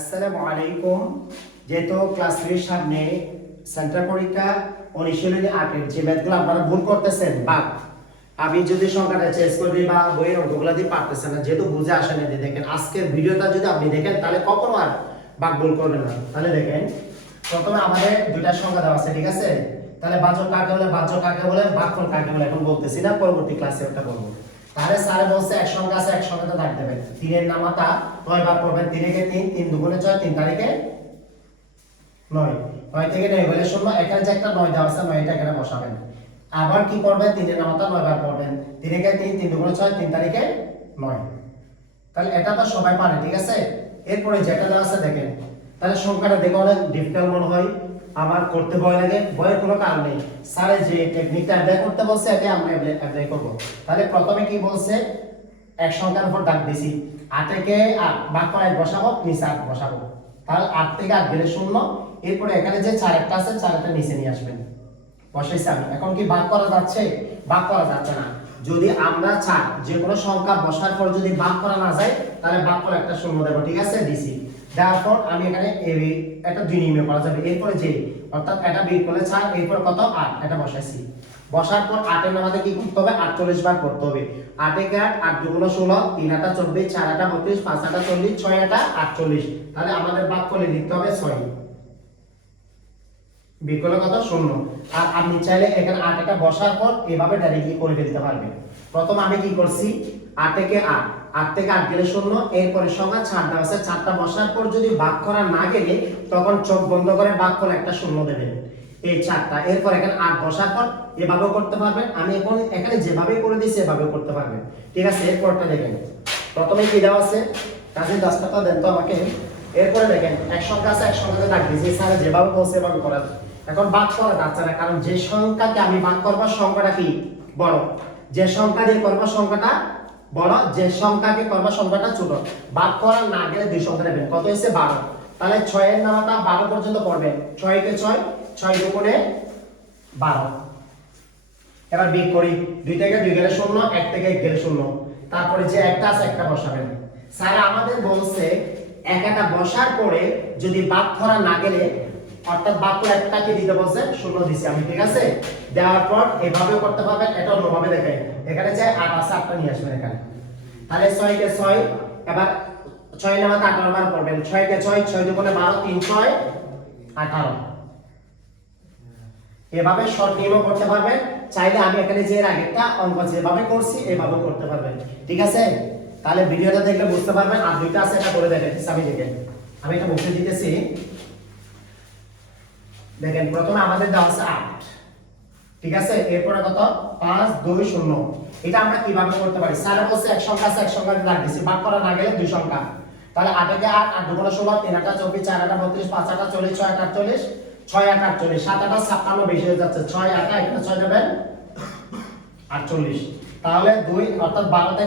আসসালামু আলাইকুম যেহেতু ক্লাস থ্রির সামনে সেন্টার পরীক্ষা অনুশীলনী আটের যে ম্যাথগুলো আপনারা ভুল করতেছেন বা আমি যদি সংখ্যাটা চেঞ্জ করে দিই বা বইয়ের অঙ্কগুলো দিয়ে পারতেছেন না। যেহেতু বুঝে আসেন না দেখেন আজকের ভিডিওটা যদি আপনি দেখেন, তাহলে কখনো আর বাক ভুল করবেন না। তাহলে দেখেন, প্রথমে আমাদের দুইটা সংখ্যা দেওয়া আছে, ঠিক আছে? তাহলে বাচক কাকে বলে? বাচক কাকে বলে? বাকফল কাকে বলে? এখন বলতেছি না, পরবর্তী ক্লাসে ওটা বলব। তাহলে স্যার বলছে এক সংখ্যা আছে এক সংখ্যাটা দাগ দেবেন তিনের নামাতা নয় বার করবেন তিনেকে তিন? তিন দুগুণে ছয়, তিন তারিখে? নয়। নয় থেকে নয় বলে শূন্য এখানে যে একটা নয় দেওয়া আছে, নয়টা এখানে বসাবেন। আবার কি করবেন? তিনের নামাতা নয় বার করবেন তিনেকে তিন? তিন দুগুণে ছয়, তিন তারিখে নয়। তাহলে এটা তো সবাই পারে, ঠিক আছে? এরপরে যেটা দেওয়া আছে দেখেন। তাহলে সংখ্যাটা দেখে অনেক ডিফিকাল্ট মনে হয়। আমার করতে ভয় লাগে, ভয়ের কোনো কারণ নেই। স্যারে যে টেকনিকটা অ্যাপ্লাই করতে বলছে এটা আমরা অ্যাপ্লাই করব। তাহলে প্রথমে কি বলছে? এক সংখ্যার উপর ডাক দিছি। আটেকে আট বাদ করে বসাবো, নিচে আট বসাবো। তাহলে আট থেকে আট গেলে শূন্য। এরপরে এখানে যে চার একটা আছে, চার একটা নিচে নিয়ে আসবেন। বসাইছি আমি। এখন কি ভাগ করা যাচ্ছে? ভাগ করা যাচ্ছে না। যদি আমরা চাই যে কোনো সংখ্যা বসার পর যদি ভাগ করা না যায়, তাহলে ভাগ করে একটা শূন্য দেবো, ঠিক আছে? দিছি। দেওয়ার পর আমি এখানে এই একটা দুই নিয়মে করা যাবে। এরপরে যে অর্থাৎ এটা বিয়োগ করলে চার, এরপরে কত? আট, এটা বসাইছি বসার পর আটের আমাদের কি করতে হবে? আটচল্লিশ বার করতে হবে। আটে কে আট? আট দুগুলো ষোলো, তিন আটা চব্বিশ, চার আটা বত্রিশ, পাঁচ আটা চল্লিশ, ছয় আটা আটচল্লিশ। তাহলে আমাদের ভাগ করলে লিখতে হবে ছয়। বিকলে কত? শূন্য। আর আপনি চাইলে এখানে আটেটা বসার পর এভাবে ডাইরেক্টলি করে ফেলতে পারবেন। প্রথম আমি কি করছি? আট থেকে আট। আট থেকে আট গেলে শূন্য, এরপরে সংখ্যা চারটা আছে চারটা বসার পর যদি ভাগ করা না গেলে, তখন চোখ বন্ধ করে ভাগ করে একটা শূন্য দেবেন। এই চারটা। এরপর এখানে আট বসার পর এভাবেও করতে পারবেন। আমি এখন এখানে যেভাবে করে দিয়েছি এভাবে করতে পারবেন। ঠিক আছে? এরপরটা দেখেন। প্রথমে কি দেওয়া আছে? কাজে দশ টাকা দেন তো আমাকে। এরপরে দেখেন, এক সংখ্যা আছে, এক সংখ্যাতে ডাক দিয়েছি। স্যার যেভাবে বলছে, এভাবে করা এখন ভাগ করা যাচ্ছে না, কারণ যে সংখ্যাকে আমি ভাগ করব, সংখ্যাটা কি? বড়। যে সংখ্যা দিয়ে করব, সংখ্যাটা বড় যে সংখ্যাকে করব? সংখ্যাটা ছোট। ভাগ করা না গেলে দুই সংখ্যা নেবেন। কত হয়েছে বারো? তাহলে ছয়ের নামাটা বারো পর্যন্ত পড়বেন ছয়কে ছয় ছয় দুগুণে বারো। এবার বিগ করি। দুই থেকে দুই গেলে শূন্য, এক থেকে এক গেলে শূন্য। তারপরে যে একটা আছে, একটা বসাবেন। স্যার, আমাদের বলছে এক একটা বসার পরে যদি বাদ করা না গেলে অর্থাৎ বাদ করে একটাকে দিতে বলছে? শূন্য দিছি আমি, ঠিক আছে? দেওয়ার পর করতে এটা অন্যভাবে এখানে যে আট আছে, আটটা নিয়ে আসবেন এখানে। তাহলে ছয়কে ছয়, এবার ছয় আঠারো বার করবেন ছয়কে ছয় ছয় বারো, তিন ছয়, আঠারো। এভাবে শর্ট নিয়মও করতে পারবেন। চাইলে আমি এখানে যে আগেরটা অঙ্ক যেভাবে করছি এভাবে করতে পারবেন। ঠিক আছে? তাহলে ভিডিওটা দেখলে বুঝতে পারবেন, আর দুইটা আছে, এটা করে দেখেন আমি দেখেন আমি এটা বসে দিতেছি। দেখেন, প্রথমে আমাদের দেওয়া আছে আট। ঠিক আছে? এরপরে কত? পাঁচ, দুই, শূন্য। এটা আমরা কীভাবে করতে পারি? স্যার বলছে এক সংখ্যা আছে, এক সংখ্যা রাখ দিছি। ভাগ করা না গেলে দুই সংখ্যা। তাহলে আট থেকে আট? আট দুগুণ ষোলো, তিন আটা চব্বিশ, চার আটা বত্রিশ, পাঁচ আটা চল্লিশ, ছয় আট আটচল্লিশ, ছয় আট আটচল্লিশ, সাত আটা ছাপ্পান্ন বেশি হয়ে যাচ্ছে। ছয় আটা, এখানে ছয় দেবেন আটচল্লিশ। তাহলে দুই, অর্থাৎ বারো